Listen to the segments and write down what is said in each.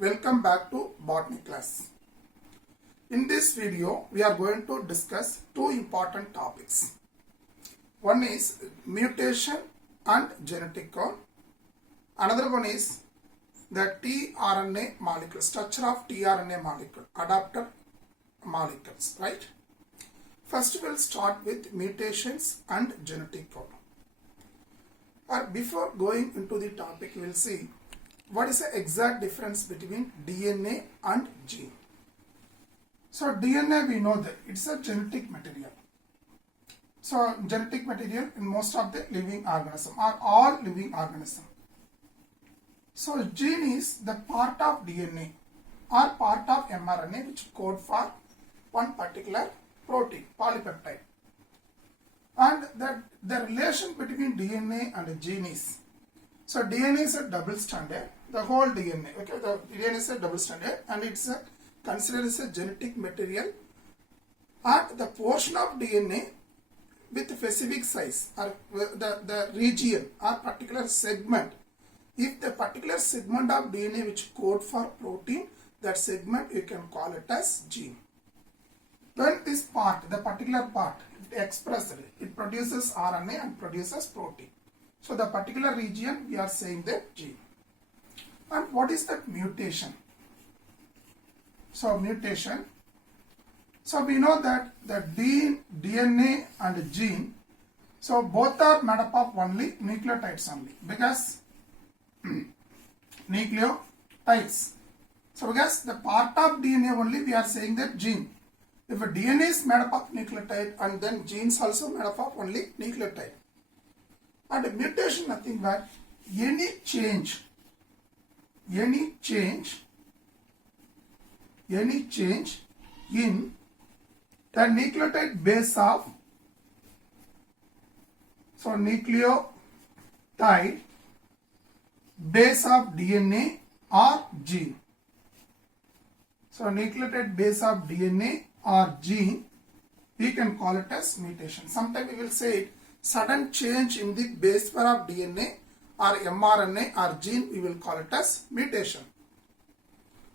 welcome back to botany class. In this video, we are going to discuss two important topics. One is mutation and genetic code. Another one is the tRNA molecule, structure of tRNA molecule, adapter molecules, right? First, we'll start with mutations and genetic code. Before going into the topic, we'll see what is the exact difference between DNA and gene. So DNA, we know that it's a genetic material. So genetic material in most of the living organisms are all living organisms. So gene is the part of DNA or part of mRNA which code for one particular protein, polypeptide. And the relation between DNA and gene is, so DNA is a double stranded, the whole DNA, okay, the DNA is a double stranded and it's considered as a genetic material, and the portion of DNA with specific size or the region or particular segment, if the particular segment of DNA which code for protein, that segment you can call it as gene. When this part, the particular part, it expresses, it produces RNA and produces protein. So the particular region we are saying the gene. And what is that mutation? So mutation. So we know that the DNA and gene, so both are made up of only nucleotides only, because nucleotides. So because the part of DNA only we are saying that gene. If a DNA is made up of nucleotide and then genes also made up of only nucleotide. And a mutation nothing but any change in the nucleotide base of, so nucleotide base of DNA or gene. So nucleotide base of DNA or gene, we can call it as mutation. Sometimes we will say it, sudden change in the base pair of DNA or mRNA or gene, we will call it as mutation.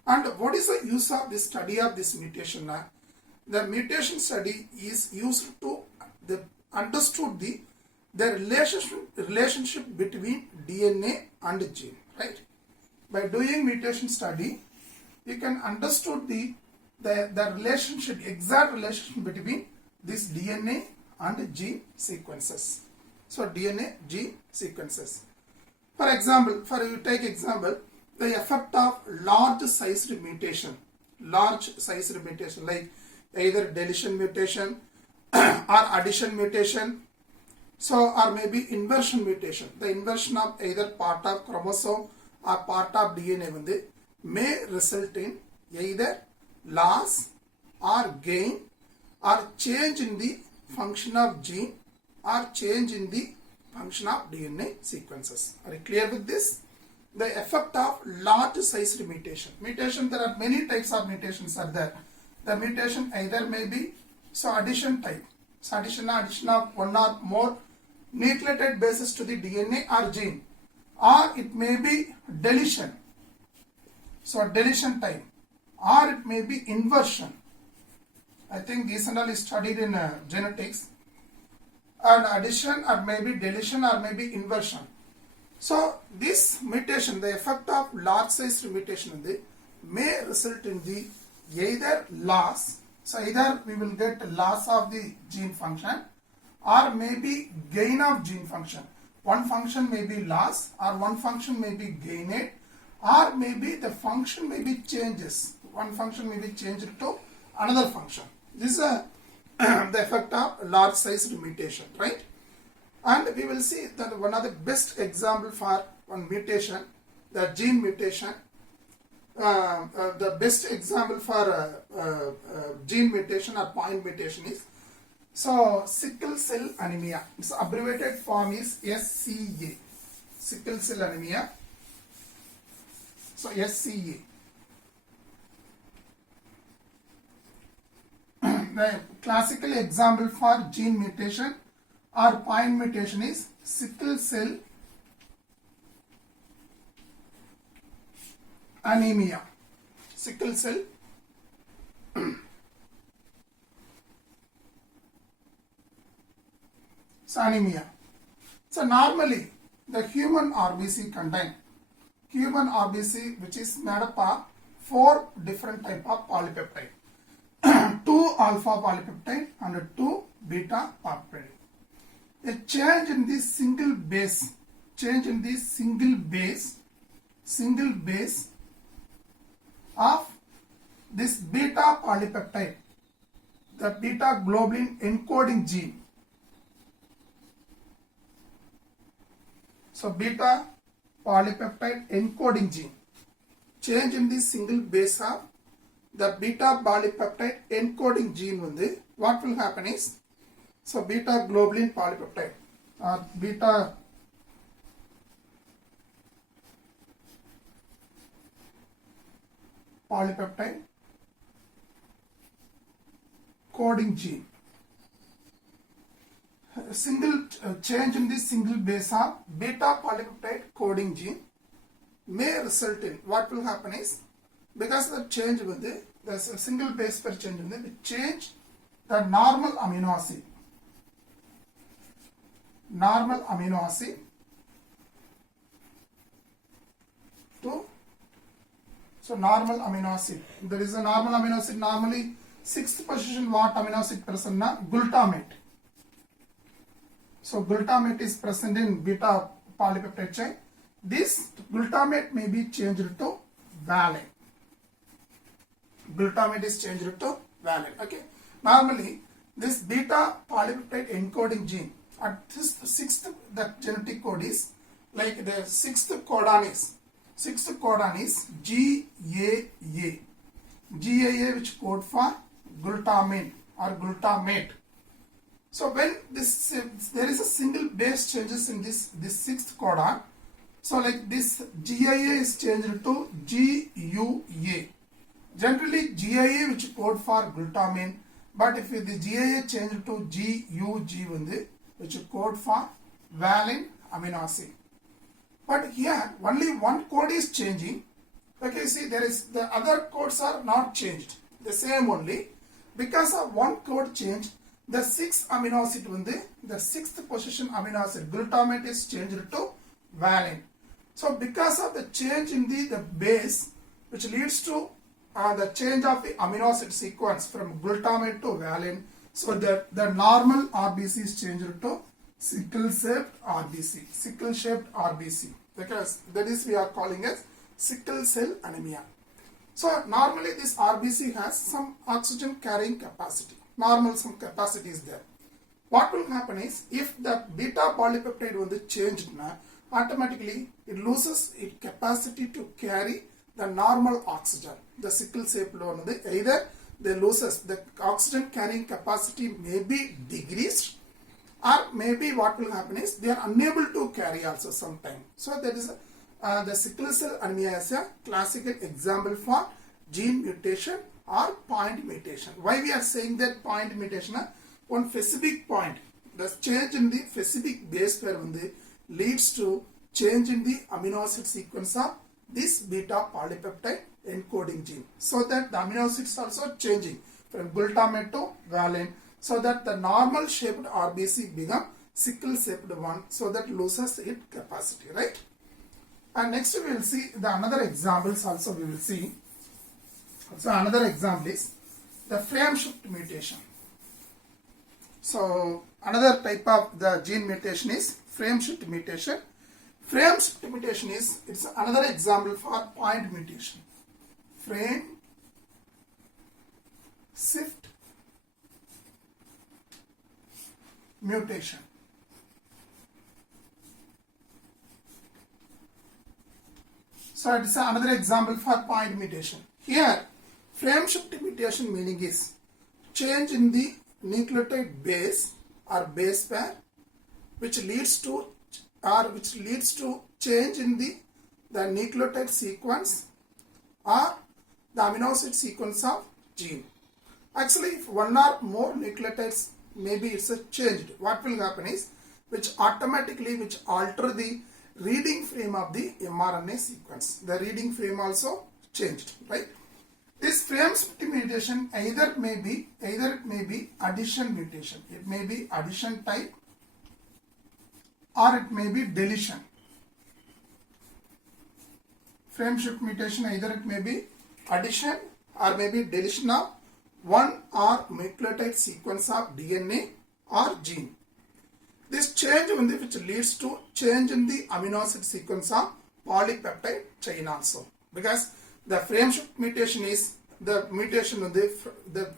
And what is the use of the study of this mutation? The mutation study is used to understood the relationship between DNA and gene, right? By doing mutation study, you can understood the relationship, exact relationship between this DNA and gene sequences. So DNA gene sequences. For example, you take example, the effect of large sized mutation like either deletion mutation or addition mutation, so or maybe inversion mutation, the inversion of either part of chromosome or part of DNA may result in either loss or gain or change in the function of gene or change in the function of DNA sequences. Are you clear with this? The effect of large sized mutation. Mutation, there are many types of mutations are there. The mutation either may be, so addition type. So addition of one or more nucleotide bases to the DNA or gene. Or it may be deletion. So deletion type. Or it may be inversion. I think this and all is studied in genetics. And addition or maybe deletion or maybe inversion. So this mutation, the effect of large size mutation may result in the either loss, so either we will get loss of the gene function or maybe gain of gene function. One function may be loss or one function may be gained, or maybe the function may be changes. One function may be changed to another function. This is the effect of large sized mutation, right? And we will see that one of the best example for one mutation, the gene mutation. The best example for gene mutation or point mutation is, so sickle cell anemia. Its abbreviated form is SCA, sickle cell anemia. So SCA. The classical example for gene mutation or point mutation is sickle cell anemia. sickle cell anemia. So normally the human RBC contain which is made up of 4 different type of polypeptide. 2 alpha polypeptide and 2 beta polypeptide. A change in the single base of this beta polypeptide, the beta globulin encoding gene. So beta polypeptide encoding gene, change in the single base of the beta polypeptide encoding gene வந்து what will happen is, so beta globulin polypeptide or beta polypeptide coding gene, a single change in the single base of beta polypeptide coding gene may result in, what will happen is, because the change with the single base per change with the change the normal amino acid to, so normal amino acid, there is a normal amino acid, normally 6th position what amino acid present na glutamate. So glutamate is present in beta polypeptide chain. This glutamate may be changed to valine. Glutamate is changed to valine. Okay. Normally, this beta polypeptide encoding gene at this 6th, the genetic code is like the 6th codon is GAA. GAA which code for glutamine or glutamate. So when this there is a single base changes in this 6th codon, so like this GIA is changed to GUA. Generally GIA which code for glutamine, but if the GIA changed to GUG which code for valine amino acid. But here only one code is changing. Okay, see there is the other codes are not changed, the same only. Because of one code change, the 6th amino acid the 6th position amino acid glutamate is changed to valine. So because of the change in the base which leads to the change of the amino acid sequence from glutamate to valine, so the normal RBC is changed to sickle shaped RBC, because that is we are calling as sickle cell anemia. So normally this RBC has some oxygen carrying capacity, normal some capacity is there. What will happen is, if the beta polypeptide was changed, automatically it loses its capacity to carry the normal oxygen. The sickle shaped one, either they loses the oxygen carrying capacity may be decreased, or maybe what will happen is they are unable to carry also sometime. So that is the sickle cell anemia is a classical example for gene mutation or point mutation. Why we are saying that point mutation? One specific point, the change in the specific base pair leads to change in the amino acid sequence of this beta polypeptide encoding gene. So that the amino acids also changing from glutamate to valine, so that the normal shaped RBC become sickle shaped one, so that loses its capacity, right? And next we will see the another examples also we will see. So another example is the frame shift mutation. So another type of the gene mutation is frame shift mutation. Frame shift mutation is, it's another example for point mutation. Frame shift mutation. So it is another example for point mutation. Here, frame shift mutation meaning is change in the nucleotide base or base pair, which leads to change in the nucleotide sequence or the amino acid sequence of gene. Actually, if one or more nucleotides maybe it's a changed, what will happen is which automatically alter the reading frame of the mRNA sequence. The reading frame also changed, right? This frame shift mutation either it may be addition mutation. It may be addition type or it may be deletion. Frame shift mutation either it may be addition or maybe deletion of one or nucleotide sequence of DNA or gene. This change which leads to change in the amino acid sequence of polypeptide chain also, because the frame shift mutation is the mutation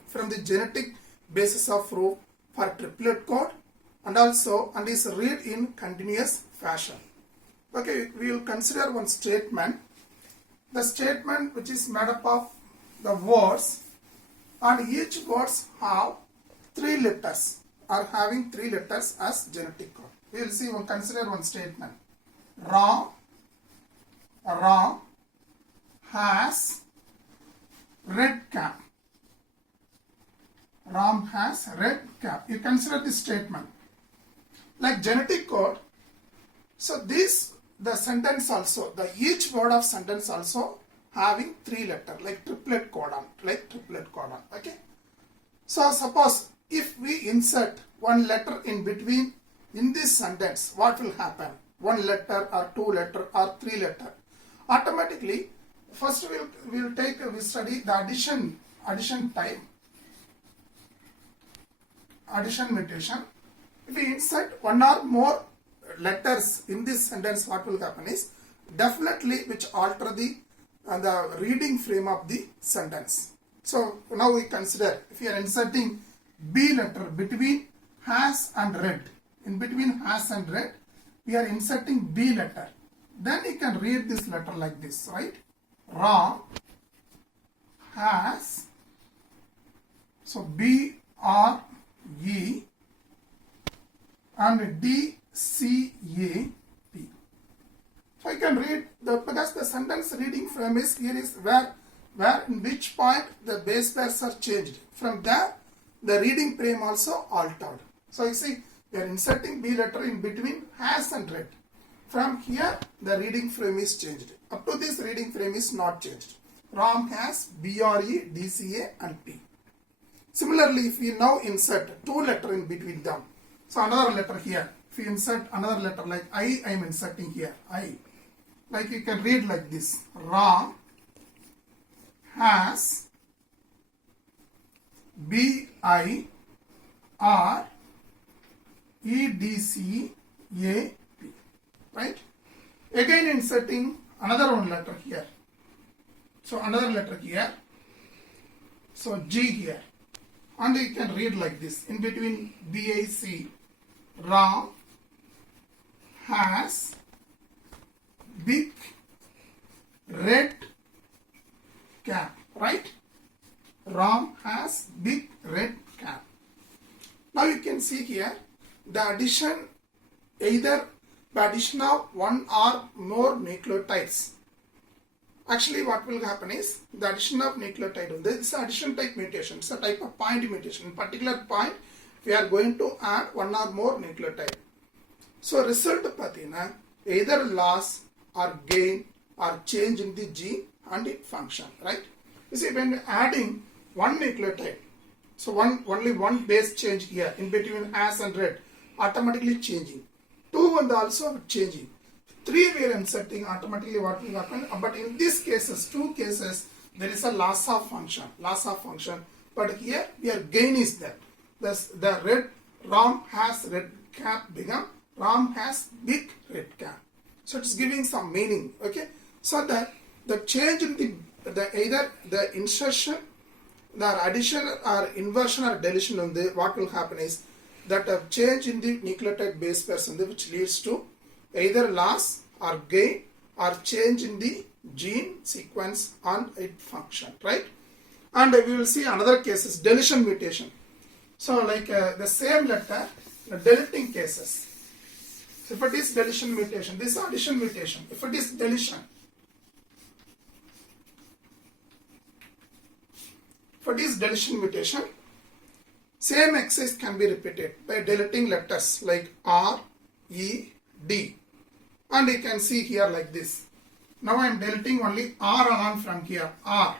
from the genetic basis of proof for triplet code and is read in continuous fashion. Okay, we will consider one statement. The statement which is made up of the words, and each words have 3 letters, are having 3 letters as genetic code. We will see consider one statement. Ram has red cap. Ram has red cap. You consider this statement like genetic code. So this the sentence also, the each word of sentence also having 3 letters like triplet codon, okay. So suppose if we insert one letter in between in this sentence, what will happen? 1 letter or 2 letter or 3 letter. Automatically, first we study the addition type, addition mutation. If we insert 1 or more letters in this sentence, what will happen is definitely which alter the reading frame of the sentence. So now we consider if we are inserting B letter between has and red, in between has and red, we are inserting B letter. Then you can read this letter like this, right? Ram has, so B R E and D C A P. So you can read because the sentence reading frame is here is where in which point the base pairs are changed. From there the reading frame also altered. So you see we are inserting B letter in between has and red. From here the reading frame is changed. Up to this reading frame is not changed. Ram has B R E D C A and P. Similarly, if we now insert 2 letters in between them, so another letter here. If we insert another letter like I am inserting here, I. Like you can read like this. Ram has B I R E D C A P. Right? Again inserting another one letter here. So another letter here. So G here. And you can read like this. In between BAC, Ram has big red cap, right? Ram has big red cap. Now you can see here the addition, either the addition of 1 or more nucleotides. Actually, what will happen is the addition of nucleotide. This is addition type mutation. It's a type of point mutation. In particular point, we are going to add 1 or more nucleotide. So result pathina either loss or gain or change in the gene and its function, right? You see, when adding 1 nucleotide, so only one base change here in between as and red, automatically changing. 2 and also changing. 3 we are inserting, automatically what will happen? But in these cases, 2 cases, there is a loss of function. But here, your gain is that. Thus, the red Ram has red cap become Ram has big red cap. So it's giving some meaning. Okay. So that the change in the either the insertion, the addition or inversion or deletion on the what will happen is that a change in the nucleotide base pairs which leads to either loss or gain or change in the gene sequence and its function, right? And we will see another cases, deletion mutation. So like the same letter, the deleting cases. So if it is deletion mutation, this is addition mutation. If it is deletion, same exercise can be repeated by deleting letters like R, E, D. And you can see here like this. Now I am deleting only R along from here, R.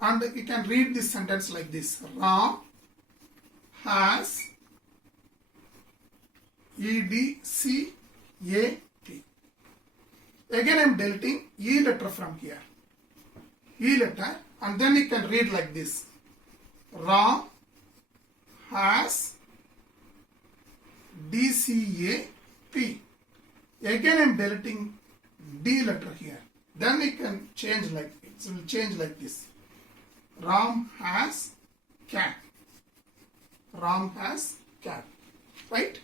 And you can read this sentence like this. Ram has EDCAT. Again I am deleting E letter from here. E letter, and then you can read like this. Ram has DCAP. Again I am deleting D letter here. Then you can change like it will change like this. Ram has cat. Ram has cat. Right?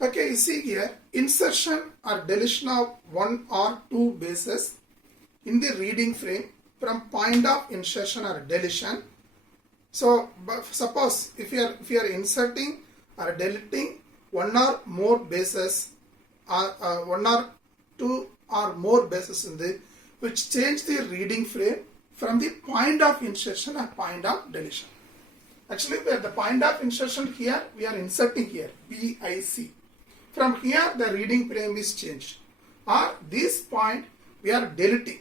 Okay, you see here, insertion or deletion of one or two bases in the reading frame from point of insertion or deletion. So, suppose if you are inserting or deleting one or more bases, or one or two or more bases in the which change the reading frame from the point of insertion or point of deletion. Actually, at the point of insertion here, we are inserting here PIC. From here, the reading frame is changed. Or this point, we are deleting.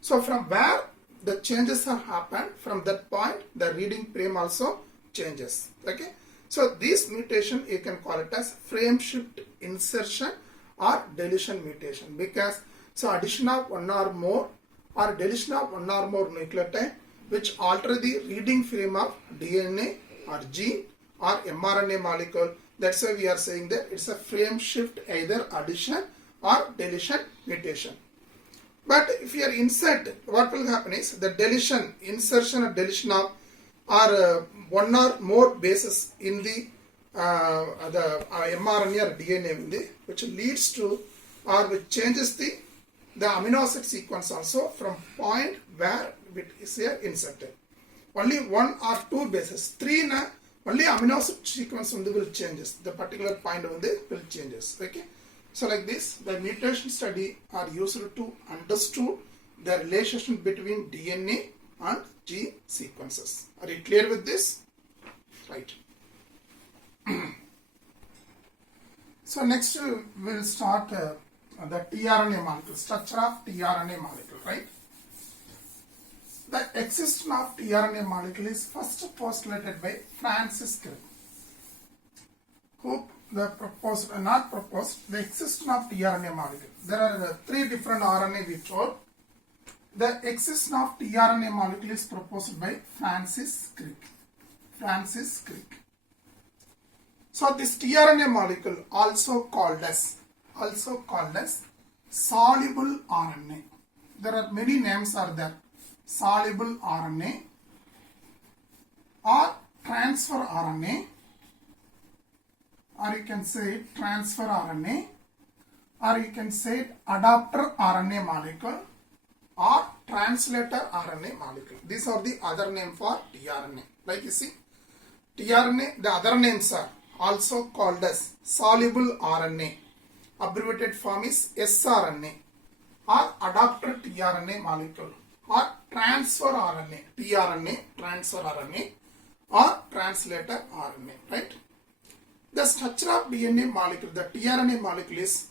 So, from where the changes have happened, from that point, the reading frame also changes. Okay. So, this mutation, you can call it as frame shift insertion or deletion mutation. Because, so addition of one or more or deletion of one or more nucleotide which alter the reading frame of DNA or gene or mRNA molecule. That's why we are saying that it's a frame shift, either addition or deletion mutation. But if you are insert, what will happen is the deletion, insertion or deletion of or one or more bases in the mRNA or DNA, which leads to or which changes the amino acid sequence also from point where it is here inserted. Only one or two bases, three na only amino acid sequence will changes. The particular point will changes. Okay. So like this, the mutation study are used to understand the relationship between DNA and gene sequences. Are you clear with this? Right. So next we will start the tRNA molecule, structure of tRNA molecule, right? The existence of tRNA molecule is first postulated by Francis Crick, who not proposed the existence of tRNA molecule. There are three different RNA we told. The existence of tRNA molecule is proposed by Francis Crick. Francis Crick. So this tRNA molecule also called as soluble RNA. There are many names are there. Soluble RNA or transfer RNA, or you can say transfer RNA, or you can say adapter RNA molecule or translator RNA molecule. These are the other name for tRNA. Like you see, tRNA, the other names are also called as soluble RNA. Abbreviated form is sRNA, or adapter tRNA molecule, or transfer RNA, tRNA, transfer RNA, or translator RNA, right? The structure of DNA molecule, the tRNA molecule is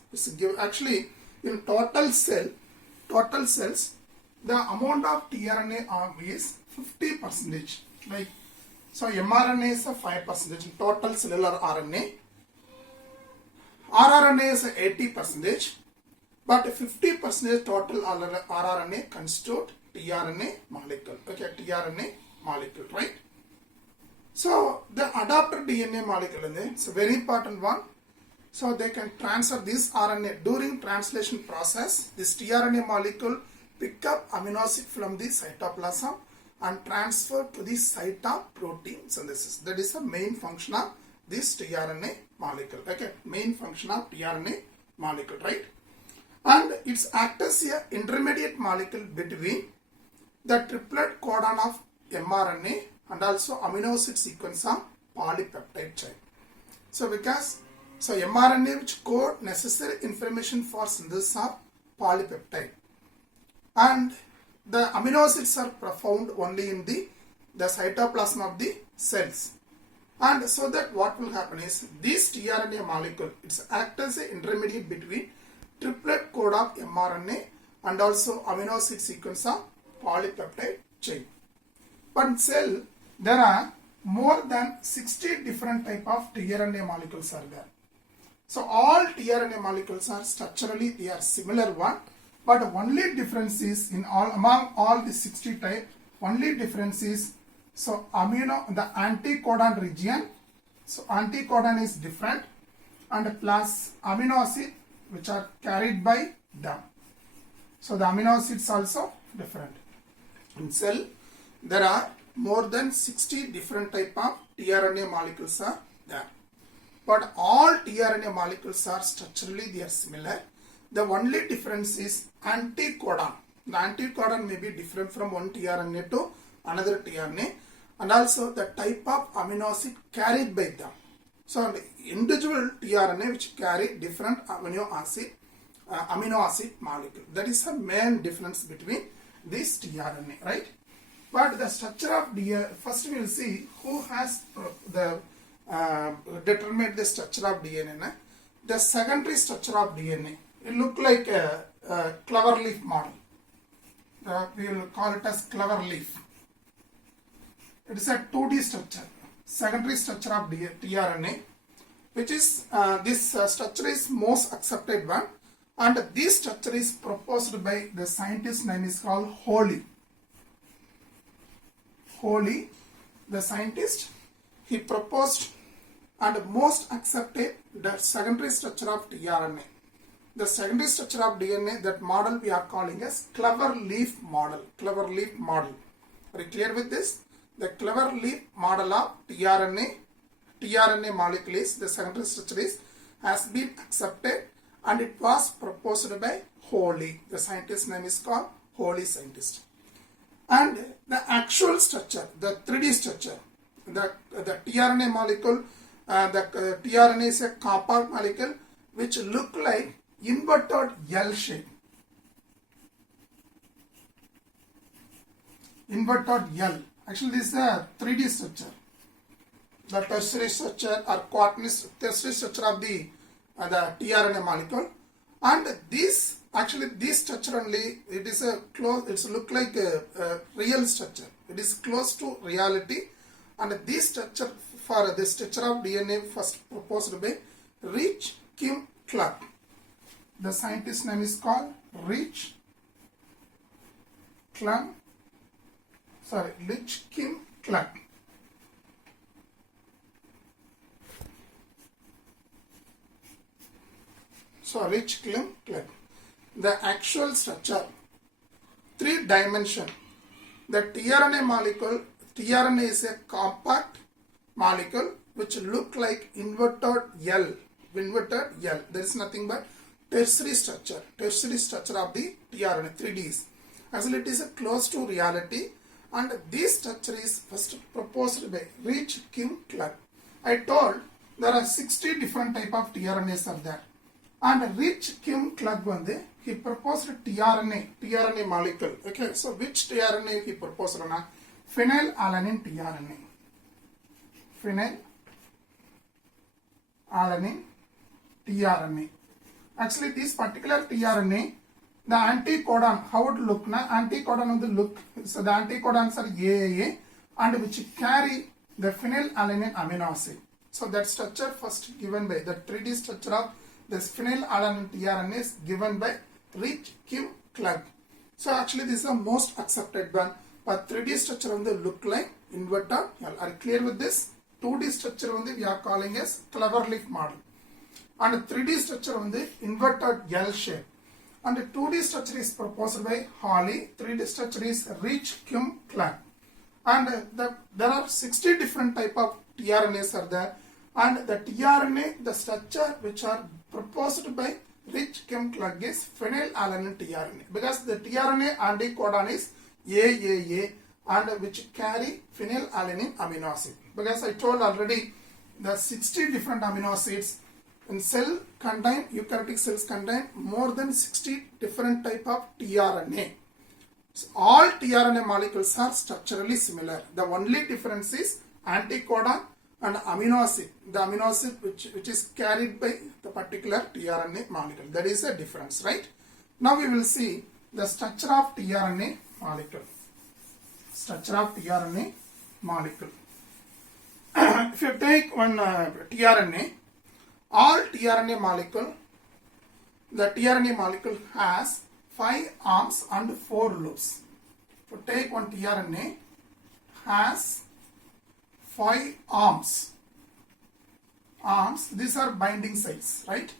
actually in total cells, the amount of tRNA is 50%. Like, so mRNA is a 5% in total cellular RNA. rRNA is 80%, but 50% total rRNA constitute tRNA molecule. Okay, tRNA molecule, right? So the adapter DNA molecule is a very important one. So they can transfer this RNA during translation process. This tRNA molecule pick up amino acid from the cytoplasm and transfer to the site of protein synthesis. That is the main function of this tRNA molecule. Okay, main function of tRNA molecule, right? And it's act as a intermediate molecule between the triplet codon of mRNA and also amino acid sequence of polypeptide chain. So because mRNA which code necessary information for synthesis of polypeptide, and the amino acids are found only in the cytoplasm of the cells. And so that what will happen is this tRNA molecule, it's act as an intermediate between triplet code of mRNA and also amino acid sequence of polypeptide chain. But in cell, there are more than 60 different type of tRNA molecules are there. So all tRNA molecules are structurally they are similar one, but only difference is in all among all the 60 type, only difference is so the anticodon region. So anticodon is different, and plus amino acid which are carried by them. So the amino acids also different. In cell, there are more than 60 different type of tRNA molecules are there. But all tRNA molecules are structurally they are similar. The only difference is anticodon. The anticodon may be different from one tRNA to another tRNA, and also the type of amino acid carried by them. So the individual tRNA which carry different amino acid molecule. That is the main difference between this tRNA, right? But the structure of DNA, first we will see who has determined the structure of DNA. The secondary structure of DNA. It look like a clover leaf model. We will call it as clover leaf. It is a 2D structure. Secondary structure of tRNA, which is this structure is most accepted one, and this structure is proposed by the scientist name is called Holy. Holy, the scientist, he proposed and most accepted the secondary structure of tRNA. The secondary structure of DNA, that model we are calling as clover leaf model. Clover leaf model. Are you clear with this? The clover leaf model of tRNA molecule is, the secondary structure is, has been accepted, and it was proposed by Holy. The scientist name is called Holy scientist. And the actual structure, the 3D structure, the tRNA molecule, the tRNA is a compact molecule which look like inverted L shape. Inverted L. Actually, this is a 3D structure. The tertiary structure or quaternary tertiary structure of the tRNA molecule, and this. Actually, this structure only, it is a close, it's look like a real structure. It is close to reality, and this structure for the structure of DNA first proposed by Rich Kim Clark. The scientist name is called Rich Kim Clark. So Rich Kim Clark. The actual structure, 3 dimension. The tRNA molecule, tRNA is a compact molecule which look like inverted L. There is nothing but tertiary structure of the tRNA, 3Ds. Actually, it is a close to reality, and this structure is first proposed by Rich Kim Clark. I told there are 60 different type of tRNAs are there, and Rich Kim Clark he proposed tRNA molecule. Okay, so which tRNA he proposed? Phenylalanine tRNA. Phenylalanine tRNA. Actually, this particular tRNA, the anticodon, how it look? Anticodon on the look. So the anticodons are AAA, and which carry the phenylalanine amino acid. So that structure first given by the 3D structure of this phenylalanine tRNA is given by Rich Kim Clark. So actually this is the most accepted one, but 3D structure on the look like inverted L. Are you clear with this? 2D structure on the we are calling as clover leaf model, and 3D structure on the inverted L shape, and the 2D structure is proposed by Holy. 3D structure is Rich Kim Clark, and there are 60 different type of tRNAs are there, and the tRNA, the structure which are proposed by Rich Kim Clark is phenylalanine tRNA, because the tRNA anticodon is AAA, and which carry phenylalanine amino acid. Because I told already the 60 different amino acids in cell contain, eukaryotic cells contain more than 60 different type of tRNA. So all tRNA molecules are structurally similar. The only difference is anticodon and amino acid, the amino acid which is carried by the particular tRNA molecule. That is the difference, right? Now we will see the structure of tRNA molecule. structure of tRNA molecule. If you take one tRNA, all tRNA molecule, the tRNA molecule has 5 arms and 4 loops. If you take one tRNA, has 5 arms. These are binding sites, right?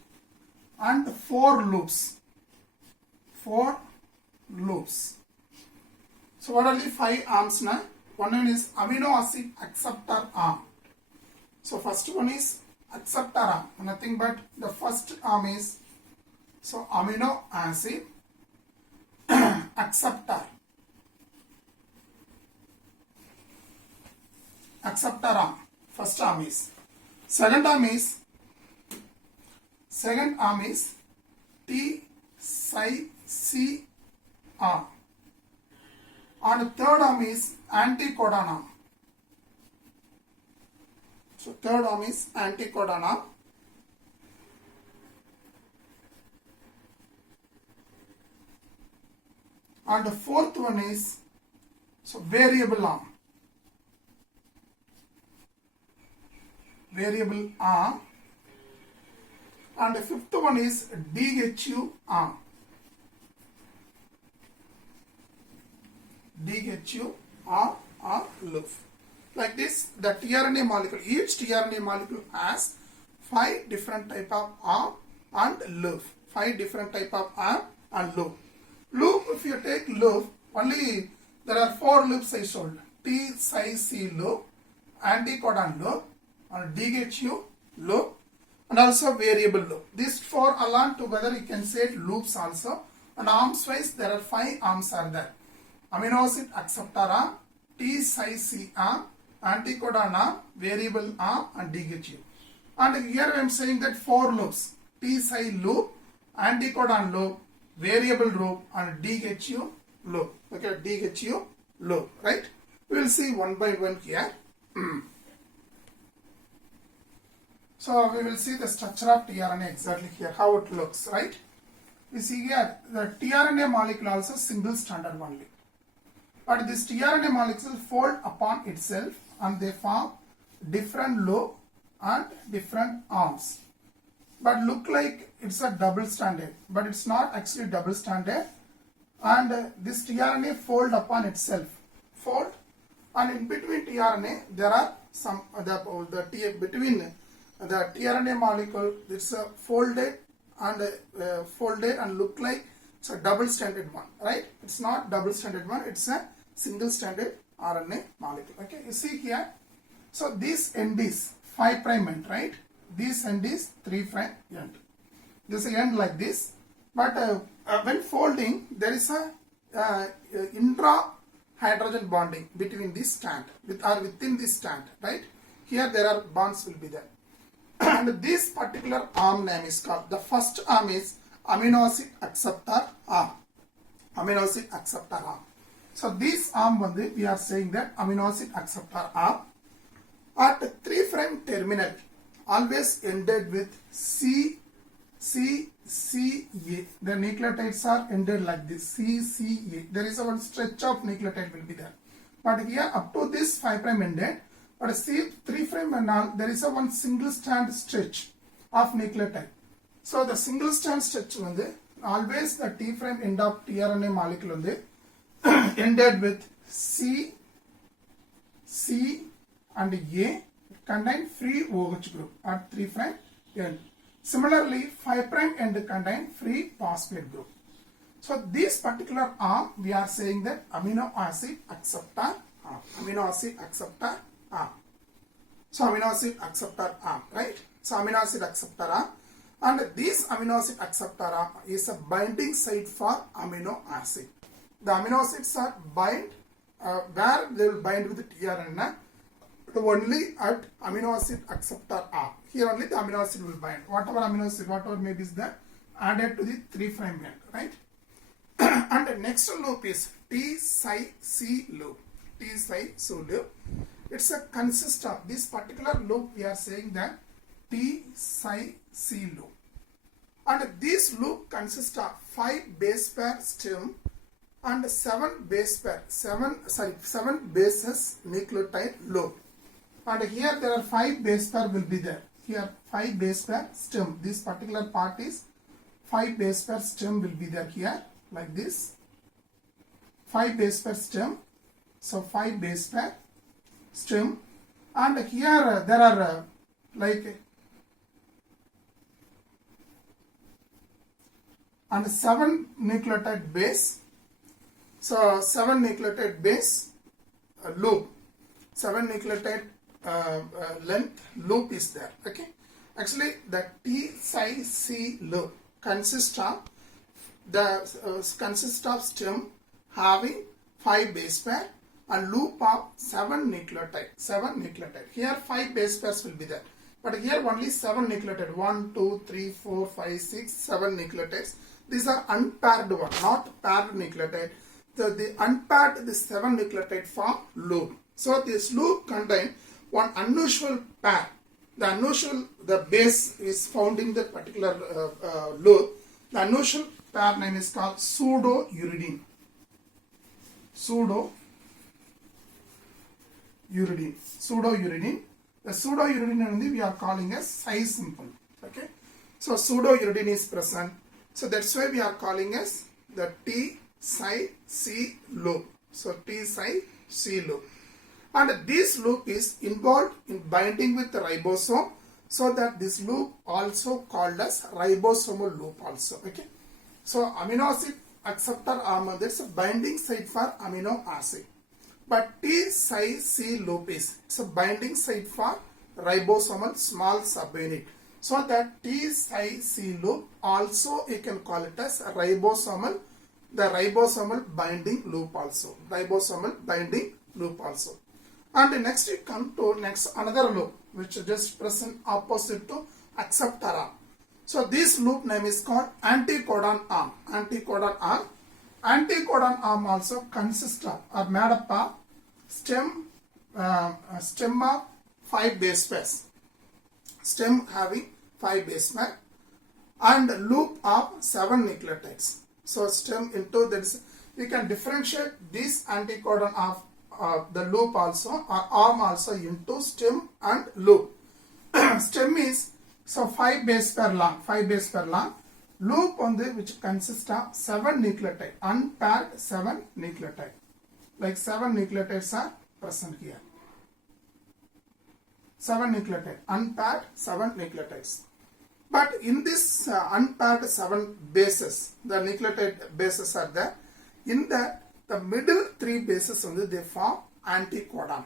And 4 loops. 4 loops. So what are the 5 arms now? One is amino acid acceptor arm. So first one is acceptor arm, nothing but the first arm is, so amino acid acceptor arm, first arm is. Second arm is T psi C arm, and third arm is anticodon arm. So third arm is anticodon arm. And the fourth one is variable arm. Variable arm. And the fifth one is DHU arm. DHU arm or loop. Like this, the tRNA molecule, each tRNA molecule has 5 different type of arm and loop. 5 different type of arm and loop. Loop, if you take loop, only there are 4 loops I showed. T psi C loop, anticodon loop, and DHU loop, and also variable loop. These 4 along together you can say loops also. And arms wise there are 5 arms are there. Amino acid acceptor arm, T psi C arm, anticodon arm, variable arm, and DHU. And here I am saying that 4 loops. T psi loop, anticodon loop, variable loop, and DHU loop. Okay, DHU loop, right? We will see one by one here. So we will see the structure of tRNA exactly here, how it looks, right? We see here the tRNA molecule also single stranded only. But this tRNA molecule fold upon itself and they form different loop and different arms. But look like it's a double stranded, but it's not actually double stranded. And this tRNA fold upon itself, fold, and in between tRNA there are some between the tRNA molecule, it's a folded and look like it's a double stranded one, right? It's not double stranded one, it's a single stranded RNA molecule. Okay, you see here. So this end is 5' end, right? This end is 3' end. This end like this. But when folding, there is a intra hydrogen bonding between this strand or within this strand, right? Here there are bonds will be there. And this particular arm name is called, the first arm is amino acid acceptor arm. Amino acid acceptor arm. So this arm we are saying that amino acid acceptor arm at 3' terminal always ended with CCA. The nucleotides are ended like this, CCA. There is a one stretch of nucleotide will be there. But here up to this 5' ended, but see 3' and all, there is a one single strand stretch of nucleotide. So the single strand stretch always the T' end of tRNA molecule ended with C and A contain free OH group at 3' end. Similarly, 5' end contain free phosphate group. So this particular arm we are saying that amino acid acceptor arm. Amino acid acceptor arm. So amino acid acceptor arm, right? So amino acid acceptor arm, and this amino acid acceptor arm is a binding site for amino acid. The amino acids are bind where they will bind with the tRNA, only at amino acid acceptor arm. Here only the amino acid will bind. Whatever amino acid, whatever maybe is there, added to the 3' end, right? And the next loop is T psi C loop. T psi C loop. It's a consist of this particular loop. We are saying that T psi C loop. And this loop consists of 5 base pair stem and 7 base pair, 7 bases nucleotide loop. And here there are 5 base pair will be there. Here 5 base pair stem. This particular part is 5 base pair stem will be there here like this. 5 base pair stem. So 5 base pair stem. And here there are like and 7 nucleotide base. So 7 nucleotide base loop. 7 nucleotide length loop is there. Okay. Actually, the T-Psi-C loop consists of stem having 5 base pair and loop of 7 nucleotide. 7 nucleotide. Here 5 base pairs will be there. But here only 7 nucleotide. 1, 2, 3, 4, 5, 6, 7 nucleotides. These are unpaired one, not paired nucleotide. So the unpaired, the 7 nucleotide form loop. So this loop contains one unusual pair. The base is found in the particular loop. The unusual pair name is called pseudouridine. Pseudouridine. The pseudouridine we are calling as psi simple. Okay. So pseudouridine is present. So that's why we are calling as the T-Psi-C loop. So T-Psi-C loop. And this loop is involved in binding with the ribosome, so that this loop also called as ribosomal loop also. Okay. So amino acid acceptor arm, that's a binding site for amino acid. But T-Psi-C loop is it's a binding site for ribosomal small subunit. So that T-Psi-C loop also you can call it as ribosomal, the ribosomal binding loop also. Ribosomal binding loop also. And next we come to another loop which is just present opposite to acceptor arm. So this loop name is called anticodon arm. Anticodon arm. Anticodon arm also consists of or made up of stem of 5 base pairs. Stem having 5 base pair and loop of 7 nucleotides. So stem into that is we can differentiate this anticodon of the loop also or arm also into stem and loop. Stem is so 5 base pair long. Loop on the which consists of 7 nucleotide, unpaired 7 nucleotide. Like 7 nucleotides are present here. 7 nucleotide, unpaired 7 nucleotides. But in this unpaired 7 bases, the nucleotide bases are there. In that, the middle 3 bases only they form anticodon.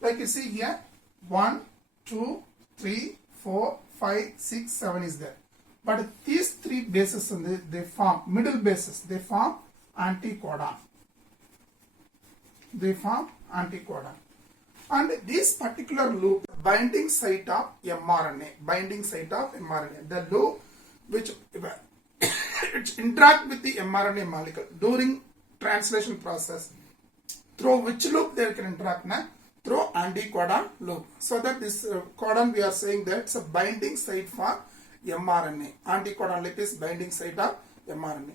Like you see here, 1, 2, 3, 4, 5, 6, 7 is there. But these 3 bases only they form middle bases. They form anticodon. And this particular loop, binding site of mRNA. The loop which interact with the mRNA molecule during translation process. Through which loop they can interact? Through anticodon loop. So that this codon we are saying that it's a binding site for mRNA. Anticodon loop is binding site of mRNA.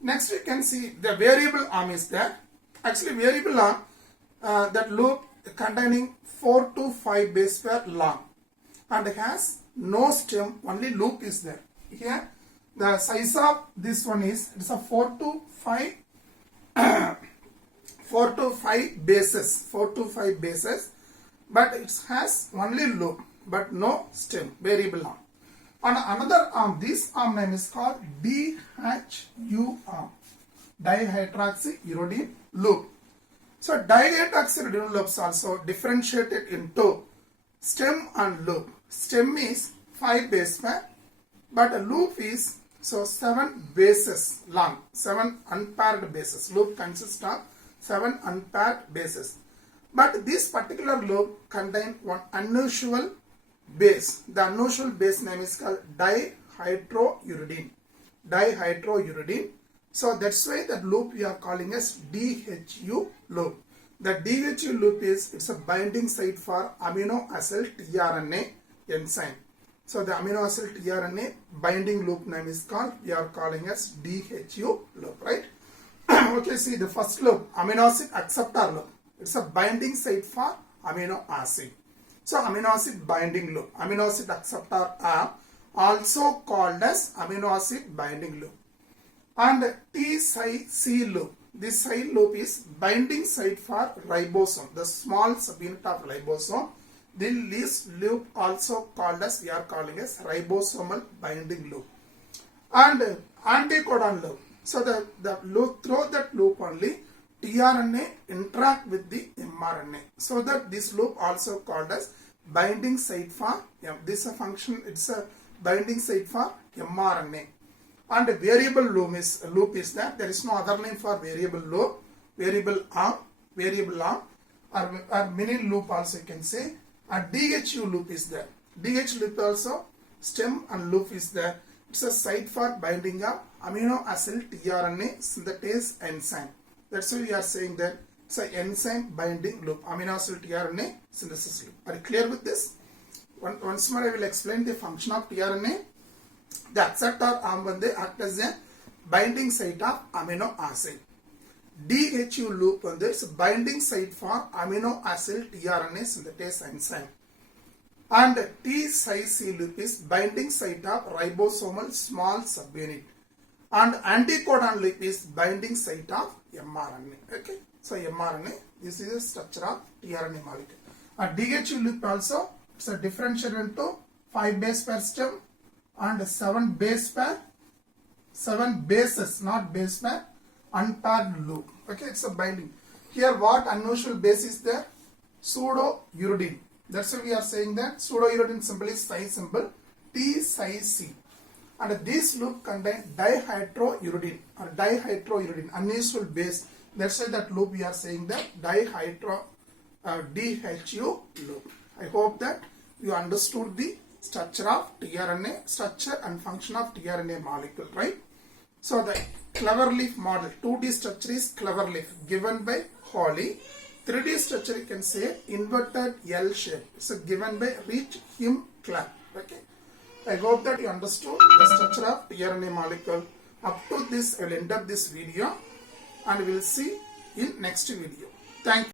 Next we can see the variable arm is there. Actually variable arm, that loop containing 4 to 5 base pair long and has no stem, only loop is there. Here the size of this one is it's a 4 to 5 bases, but it has only loop but no stem, variable arm. On another arm, this arm name is called DHU arm, dihydroxyuridine loop. So dihydroxyuridine loops also differentiated into stem and loop. Stem is 5 base pair, but a loop is so 7 bases long, 7 unpaired bases. Loop consists of 7 unpaired bases. But this particular loop contains one unusual base. The unusual base name is called dihydrouridine. So that's why that loop we are calling as DHU loop. The DHU loop is it's a binding site for amino acyl tRNA enzyme. So the amino acyl tRNA binding loop name is called, we are calling as DHU loop, right? Okay, see the first loop, amino acid acceptor loop. It's a binding site for amino acid. So amino acid binding loop, amino acid acceptor are also called as amino acid binding loop. And T-C loop. This side loop is binding site for ribosome, the small subunit of ribosome. This loop also called as, we are calling as ribosomal binding loop. And anticodon loop. So the loop, through that loop only tRNA interact with the mRNA. So that this loop also called as binding site for, this is a function, it's a binding site for mRNA. And variable loop is that there is no other name for variable loop, variable arm, or mini loop also you can say. A DHU loop is there. DH loop also, stem and loop is there. It's a site for binding of amino acid tRNA synthetase enzyme. That's why we are saying that it's an enzyme binding loop, amino acid tRNA synthesis loop. Are you clear with this? Once more I will explain the function of tRNA. The acceptor arm when they act as a binding site of amino acid. DHU loop when there is binding site for amino acid tRNA synthetase enzyme. And T-C loop is binding site of ribosomal small subunit. And anticodon loop is binding site of mRNA. Okay, so mRNA, this is the structure of tRNA molecule. And DHU loop also, it's a differentiated into 5 base pair stem and 7 base pair, 7 bases, not base pair, unpaired loop. Okay, it's a binding. Here what unusual base is there? Pseudo-uridine. That's why we are saying that pseudo-uridine symbol is psi symbol, T-C. And this loop contains dihydrouridine or dihydrouridine, unusual base. That's why that loop we are saying that DHU loop. I hope that you understood the structure of tRNA, structure and function of tRNA molecule, right? So the cleverleaf model, 2D structure is cleverleaf given by Hawley. 3D structure you can say inverted L shape. So given by Rich, Hume, Clark. Okay. I hope that you understood the structure of tRNA molecule. Up to this, I will end up this video and we will see in next video. Thank you.